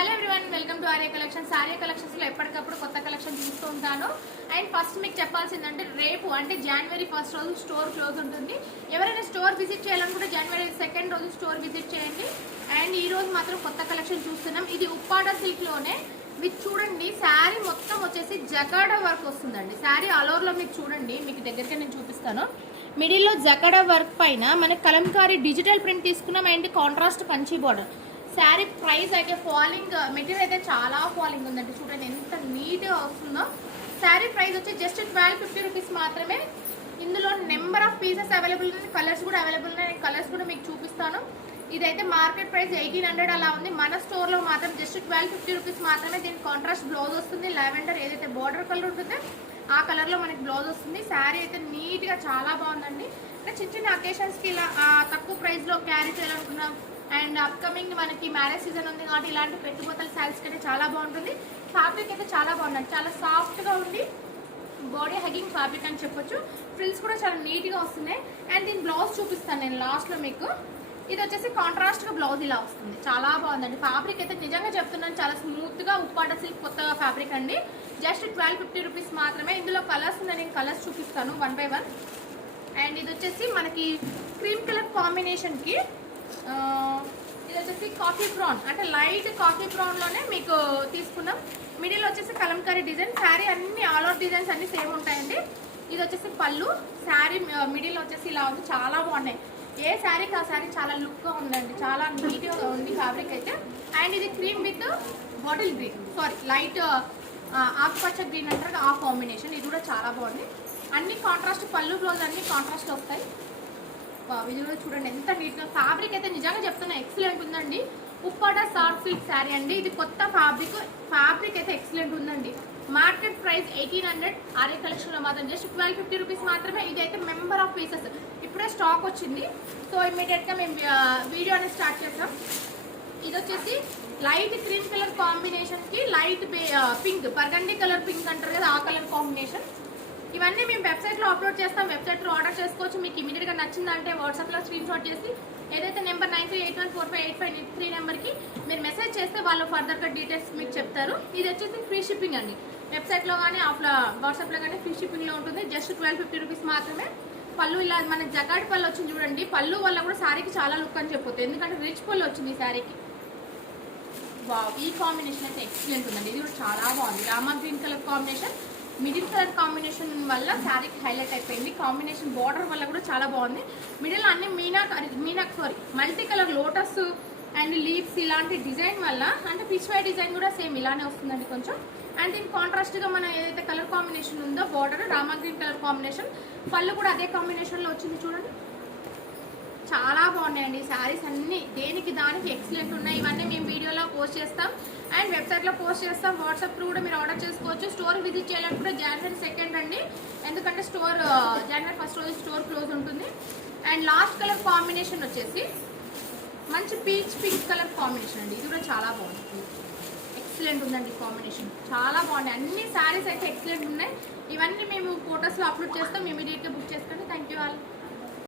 Hello everyone welcome to Arya collections Arya కలెక్షన్స్లో ఎప్పటికప్పుడు కొత్త కలెక్షన్ చూస్తూ ఉంటాను. అండ్ ఫస్ట్ మీకు చెప్పాల్సిందంటే రేపు అంటే జనవరి ఫస్ట్ రోజు స్టోర్ క్లోజ్ ఉంటుంది. ఎవరైనా స్టోర్ విజిట్ చేయాలనుకుంటే జనవరి సెకండ్ రోజు స్టోర్ విజిట్ చేయండి. అండ్ ఈ రోజు మాత్రం కొత్త కలెక్షన్ చూస్తున్నాం. ఇది ఉప్పాడ సిల్క్లోనే మీరు మీకు చూడండి శారీ మొత్తం వచ్చేసి జకాడ వర్క్ వస్తుందండి. శారీ అలోర్లో ఓవర్ మీకు చూడండి మీకు దగ్గరికి నేను చూపిస్తాను. మిడిల్లో జకాడ వర్క్ పైన మనకి కలంకారీ డిజిటల్ ప్రింట్ తీసుకున్నాం. And contrast Kanchi border saree price అయితే ఫాలింగ్ మెటీరియల్ అయితే చాలా ఫాలింగ్ ఉందండి. చూడండి ఎంత నీట్గా వస్తుందో. శారీ ప్రైస్ వచ్చి జస్ట్ ట్వెల్వ్ ఫిఫ్టీ రూపీస్ మాత్రమే. ఇందులో నెంబర్ ఆఫ్ పీసెస్ అవైలబుల్ ఉన్నాయి. కలర్స్ కూడా అవైలబుల్ ఉన్నాయి. కలర్స్ కూడా మీకు చూపిస్తాను. ఇదైతే మార్కెట్ ప్రైస్ ఎయిటీన్ హండ్రెడ్ అలా ఉంది. మన స్టోర్లో మాత్రం జస్ట్ ట్వెల్వ్ ఫిఫ్టీ రూపీస్ మాత్రమే దీనికి కాంట్రాస్ట్ బ్లౌజ్ వస్తుంది. లావెండర్ ఏదైతే బార్డర్ కలర్ ఉంటుందో ఆ కలర్లో మనకి బ్లౌజ్ వస్తుంది. శారీ అయితే నీట్గా చాలా బాగుందండి. అంటే చిన్న చిన్న అకేషన్స్కి ఇలా తక్కువ ప్రైస్లో క్యారీ చేయాలనుకున్నాం అండ్ అప్కమింగ్ మనకి మ్యారేజ్ సీజన్ ఉంది కాబట్టి ఇలాంటి పెట్టుబోతల శారీస్ కంటే చాలా బాగుంటుంది. ఫ్యాబ్రిక్ అయితే చాలా బాగుందండి చాలా సాఫ్ట్గా ఉంది. బాడీ హగ్గింగ్ ఫ్యాబ్రిక్ అని చెప్పొచ్చు. ఫ్రిల్స్ కూడా చాలా నీట్గా వస్తున్నాయి. అండ్ దీని బ్లౌజ్ చూపిస్తాను నేను లాస్ట్లో మీకు. ఇది వచ్చేసి కాంట్రాస్ట్గా బ్లౌజ్ ఇలా వస్తుంది. చాలా బాగుందండి. ఫ్యాబ్రిక్ అయితే నిజంగా చెప్తున్నాను చాలా స్మూత్గా ఉప్పాట సిల్క్ కొత్తగా ఫ్యాబ్రిక్ అండి. జస్ట్ ట్వెల్వ్ ఫిఫ్టీ రూపీస్ మాత్రమే. ఇందులో కలర్స్ ఉన్నాయి. నేను కలర్స్ చూపిస్తాను వన్ బై వన్ అండ్ ఇది వచ్చేసి మనకి క్రీమ్ కలర్ కాంబినేషన్కి ఇది వచ్చేసి కాఫీ ప్రాన్ అంటే లైట్ కాఫీ ప్రాన్లోనే మీకు తీసుకున్నాం మిడిల్ వచ్చేసి కలంకారీ డిజైన్ శారీ అన్ని ఆల్ అవుట్ డిజైన్స్ అన్ని సేమ్ ఉంటాయండి. ఇది వచ్చేసి పళ్ళు. శారీ మిడిల్ వచ్చేసి ఇలా ఉంది. చాలా బాగున్నాయి. ఏ శారీకి ఆ శారీ చాలా లుక్గా ఉందండి. చాలా నీట్గా ఉంది ఫ్యాబ్రిక్ అయితే. అండ్ ఇది cream with bottle green saree light ఆకుపచ్చ గ్రీన్ అంటారు ఆ కాంబినేషన్ ఇది కూడా చాలా బాగుంది. అన్ని కాంట్రాస్ట్ పళ్ళు బ్లౌజ్ అన్ని కాంట్రాస్ట్ వస్తాయి. ఇది కూడా చూడండి ఎంత నీట్గా ఫ్యాబ్రిక్ అయితే నిజంగా చెప్తున్నా ఎక్సలెంట్ ఉందండి. ఉప్పాడ సాఫ్ట్ సిల్క్ శారీ అండి. ఇది కొత్త ఫ్యాబ్రిక్ ఫ్యాబ్రిక్ అయితే ఎక్సలెంట్ ఉందండి. Market price eighteen hundred R A కలెక్షన్లో మాత్రం జస్ట్ ట్వెల్వ్ ఫిఫ్టీ రూపీస్ మాత్రమే. ఇది అయితే మెంబర్ ఆఫ్ పీసెస్ ఇప్పుడే స్టాక్ వచ్చింది. సో ఇమీడియట్గా మేము వీడియో అనేది స్టార్ట్ చేసాం ఇది వచ్చేసి లైట్ క్రీమ్ కలర్ కాంబినేషన్కి light pink burgundy colour pink అంటారు కదా ఆ కలర్ కాంబినేషన్ ఇవన్నీ మేము వెబ్సైట్లో అప్లోడ్ చేస్తాం. వెబ్సైట్లో ఆర్డర్ చేసుకోవచ్చు. మీకు ఇమీడియట్ నచ్చిందంటే వాట్సాప్లో స్క్రీన్ షాట్ చేసి ఏదైతే number nine three eight one four five eight five three నెంబర్కి మీరు మెసేజ్ చేస్తే వాళ్ళు ఫర్దర్గా డీటెయిల్స్ మీకు చెప్తారు. ఇది వచ్చేసి ఫ్రీ షిప్పింగ్ అండి. వెబ్సైట్లో కానీ ఆఫ్లో వాట్సాప్లో కానీ ఫ్రీ షిప్పింగ్లో ఉంటుంది. జస్ట్ ట్వెల్వ్ ఫిఫ్టీ రూపీస్ మాత్రమే. పళ్ళు ఇలా మన జగాడి పళ్ళు వచ్చింది చూడండి. పళ్ళు వల్ల కూడా శారీకి చాలా లుక్ అని చెప్పొచ్చు ఎందుకంటే రిచ్ పళ్ళు వచ్చింది ఈ శారీకి వావ్ ఈ కాంబినేషన్ అయితే ఎక్సలెంట్ ఉందండి. ఇది కూడా చాలా బాగుంది. Rama green colour combination. Middle colour combination వల్ల శారీకి హైలైట్ అయిపోయింది. కాంబినేషన్ బార్డర్ వల్ల కూడా చాలా బాగుంది. మిడిల్ అన్ని Meena Meena saree multi colour lotus and leaves ఇలాంటి డిజైన్ వల్ల అంటే పిచ్వై డిజైన్ కూడా సేమ్ ఇలానే వస్తుందండి కొంచెం. అండ్ దీని కాంట్రాస్ట్గా మన ఏదైతే కలర్ కాంబినేషన్ ఉందో border Rama green colour combination పళ్ళు కూడా అదే కాంబినేషన్లో వచ్చింది చూడండి. చాలా బాగున్నాయండి. శారీస్ అన్ని దేనికి దానికి ఎక్సలెంట్ ఉన్నాయి. ఇవన్నీ మేము వీడియోలో పోస్ట్ చేస్తాం. అండ్ వెబ్సైట్లో పోస్ట్ చేస్తాం. వాట్సాప్ త్రూ కూడా మీరు ఆర్డర్ చేసుకోవచ్చు. స్టోర్ విజిట్ చేయాలనుకుంటే జనవరి సెకండ్ అండి. ఎందుకంటే స్టోర్ జనవరి ఫస్ట్ రోజు స్టోర్ క్లోజ్ ఉంటుంది. అండ్ లాస్ట్ కలర్ కాంబినేషన్ వచ్చేసి మంచి పీచ్ పింక్ కలర్ కాంబినేషన్ అండి. ఇది కూడా చాలా బాగుంది. ఎక్సలెంట్ ఉందండి కాంబినేషన్ చాలా బాగున్నాయి. అన్ని శారీస్ అయితే ఎక్సలెంట్ ఉన్నాయి. ఇవన్నీ మేము ఫొటోస్లో అప్లోడ్ చేస్తాం. ఇమీడియట్గా బుక్ చేసుకోండి థ్యాంక్ యూ ఆల్